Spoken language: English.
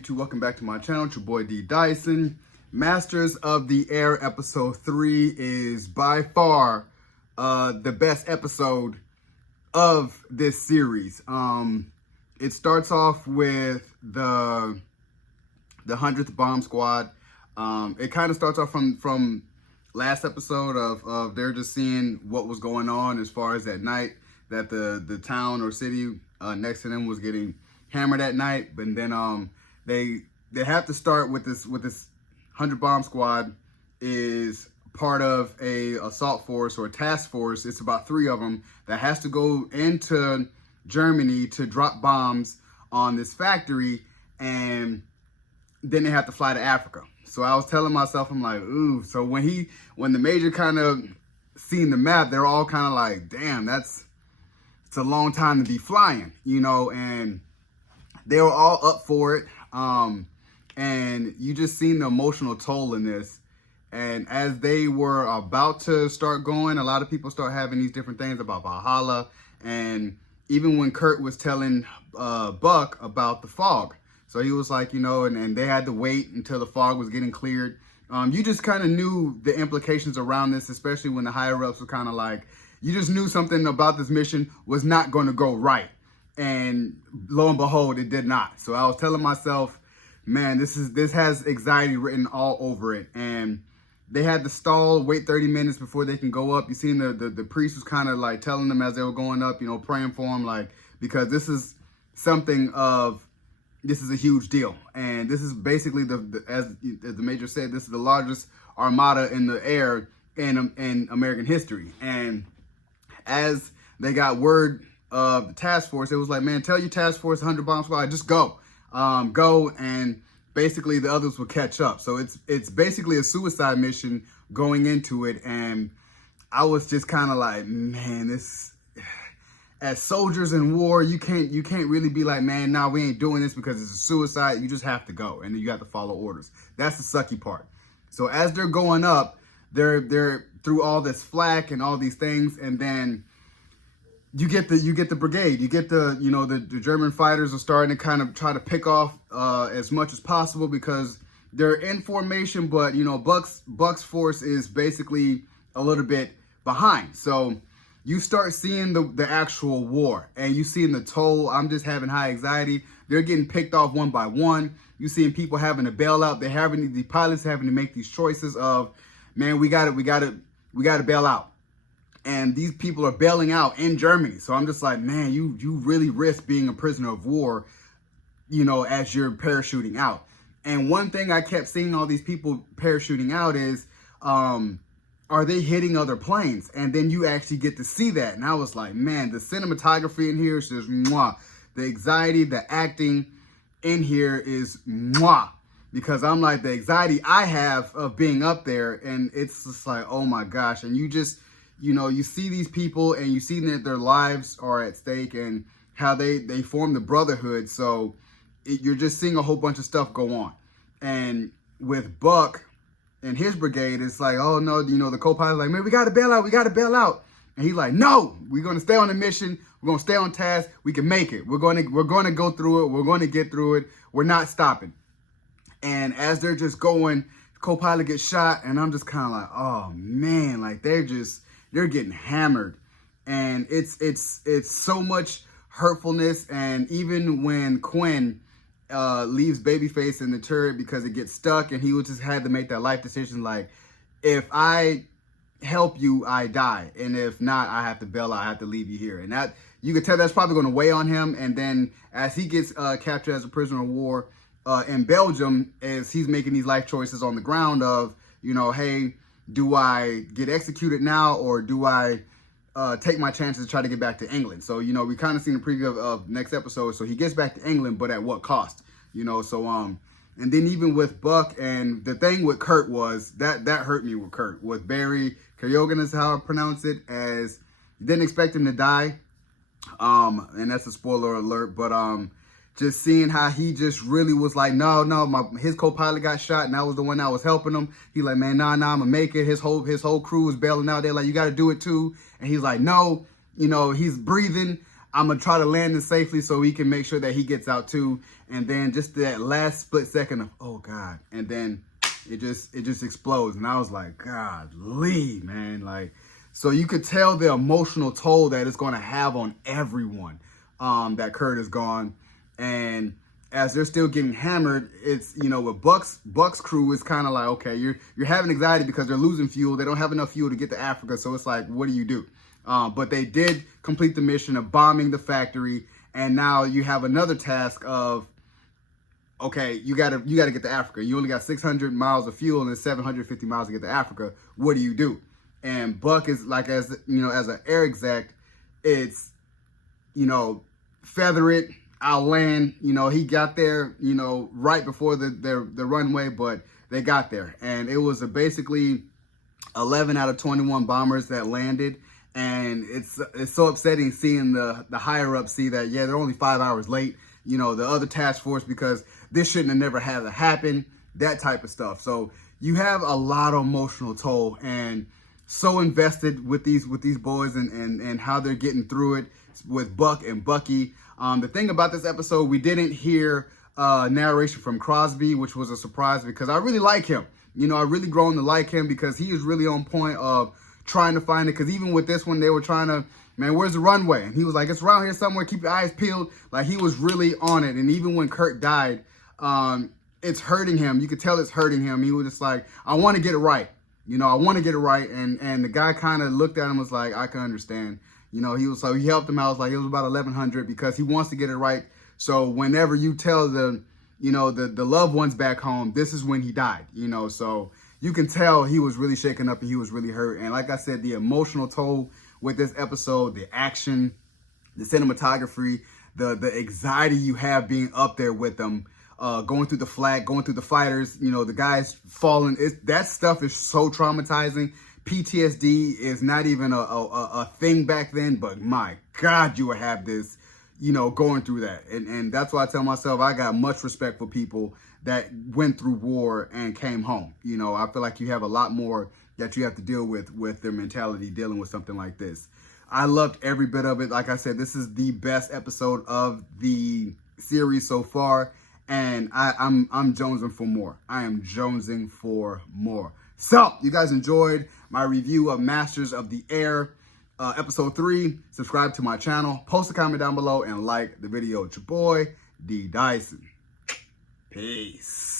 YouTube? Welcome back to my channel. It's your boy D Dyson. Masters of the Air episode 3 is by far the best episode of this series. It starts off with the 100th bomb squad. It kind of starts off from last episode of they're just seeing what was going on as far as that night that the town or city next to them was getting hammered at night. But then they have to start with this 100 bomb squad is part of a assault force or a task force. It's about 3 of them that has to go into Germany to drop bombs on this factory, and then they have to fly to Africa. So I was telling myself, I'm like, ooh. So when the major kind of seen the map, they're all kind of like, damn, it's a long time to be flying, you know, and they were all up for it. And you just seen the emotional toll in this. And as they were about to start going, a lot of people start having these different things about Valhalla. And even when Kurt was telling Buck about the fog, so he was like, you know, and they had to wait until the fog was getting cleared. You just kind of knew the implications around this, especially when the higher ups were kind of like, you just knew something about this mission was not going to go right. And lo and behold, it did not. So I was telling myself, man, this has anxiety written all over it. And they had to stall, wait 30 minutes before they can go up. You seen the priest was kind of like telling them as they were going up, you know, praying for them, like, because this is a huge deal. And this is basically as the major said, this is the largest armada in the air in American history. And as they got word of the task force, it was like, man, tell your task force 100 bomb squad, just go. Go, and basically the others will catch up. So it's basically a suicide mission going into it. And I was just kind of like, man, this, as soldiers in war, you can't really be like, man, nah, we ain't doing this because it's a suicide. You just have to go, and then you have to follow orders. That's the sucky part. So as they're going up, they're through all this flak and all these things, and then you get the brigade. You get the German fighters are starting to kind of try to pick off as much as possible because they're in formation, but you know Buck's force is basically a little bit behind. So you start seeing the actual war, and you seeing the toll. I'm just having high anxiety. They're getting picked off one by one. You seeing people having to bail out. The pilots having to make these choices of, man, we got to bail out. And these people are bailing out in Germany. So I'm just like, man, you really risk being a prisoner of war, you know, as you're parachuting out. And one thing I kept seeing all these people parachuting out is, are they hitting other planes? And then you actually get to see that. And I was like, man, the cinematography in here is just mwah. The anxiety, the acting in here is mwah. Because I'm like, the anxiety I have of being up there, and it's just like, oh my gosh. And you just, you know, you see these people and you see that their lives are at stake and how they form the brotherhood. So you're just seeing a whole bunch of stuff go on. And with Buck and his brigade, it's like, oh no, you know, the co-pilot's like, man, we got to bail out. And he's like, no, we're going to stay on the mission. We're going to stay on task. We can make it. We're going to go through it. We're going to get through it. We're not stopping. And as they're just going, co-pilot gets shot. And I'm just kind of like, oh man, like they're getting hammered. And it's so much hurtfulness. And even when Quinn leaves Babyface in the turret because it gets stuck, and he just had to make that life decision, like, if I help you, I die, and if not, I have to bail out, I have to leave you here. And that, you could tell that's probably going to weigh on him. And then as he gets captured as a prisoner of war in Belgium, as he's making these life choices on the ground of, you know, hey, do I get executed now, or do I take my chances to try to get back to England? So, you know, we kind of seen the preview of next episode. So he gets back to England, but at what cost? You know, so, and then even with Buck, and the thing with Kurt was, that hurt me with Kurt. With Barry Keoghan is how I pronounce it, as didn't expect him to die. And that's a spoiler alert, but just seeing how he just really was like, no, his co-pilot got shot, and I was the one that was helping him. He like, man, nah, I'm gonna make it. His whole crew is bailing out. They're like, you got to do it too. And he's like, no, you know, he's breathing. I'm going to try to land it safely so he can make sure that he gets out too. And then just that last split second of, oh God. And then it just explodes. And I was like, golly, man. Like, so you could tell the emotional toll that it's going to have on everyone, that Kurt is gone. And as they're still getting hammered, it's, you know, with Buck's crew is kind of like, okay, you're having anxiety because they're losing fuel. They don't have enough fuel to get to Africa. So it's like, what do you do? But they did complete the mission of bombing the factory. And now you have another task of, okay, you gotta get to Africa. You only got 600 miles of fuel and then 750 miles to get to Africa. What do you do? And Buck is like, as you know, as an air exec, it's, you know, feather it, I'll land. You know, he got there, you know, right before the runway, but they got there. And it was basically 11 out of 21 bombers that landed. And it's so upsetting seeing the higher up see that, yeah, they're only 5 hours late. You know, the other task force, because this shouldn't have never had to happen, that type of stuff. So you have a lot of emotional toll, and so invested with these boys and how they're getting through it with Buck and Bucky. The thing about this episode, we didn't hear narration from Crosby, which was a surprise because I really like him. You know, I really grown to like him because he is really on point of trying to find it. Because even with this one, they were trying to, man, where's the runway? And he was like, it's around here somewhere. Keep your eyes peeled. Like, he was really on it. And even when Kurt died, it's hurting him. You could tell it's hurting him. He was just like, I want to get it right. You know, I want to get it right. And the guy kind of looked at him and was like, I can understand. You know, he was like, he helped him out. It was like, it was about 1,100 because he wants to get it right. So whenever you tell the, you know, the loved ones back home, this is when he died, you know. So you can tell he was really shaken up and he was really hurt. And like I said, the emotional toll with this episode, the action, the cinematography, the anxiety you have being up there with them, going through the flag, going through the fighters, you know, the guys falling. That stuff is so traumatizing. PTSD is not even a thing back then, but my God, you would have this, you know, going through that. And that's why I tell myself I got much respect for people that went through war and came home. You know, I feel like you have a lot more that you have to deal with their mentality dealing with something like this. I loved every bit of it. Like I said, this is the best episode of the series so far. And I'm jonesing for more. I am jonesing for more. So, you guys enjoyed my review of Masters of the Air, episode 3. Subscribe to my channel, post a comment down below, and like the video. It's your boy, D. Dyson. Peace.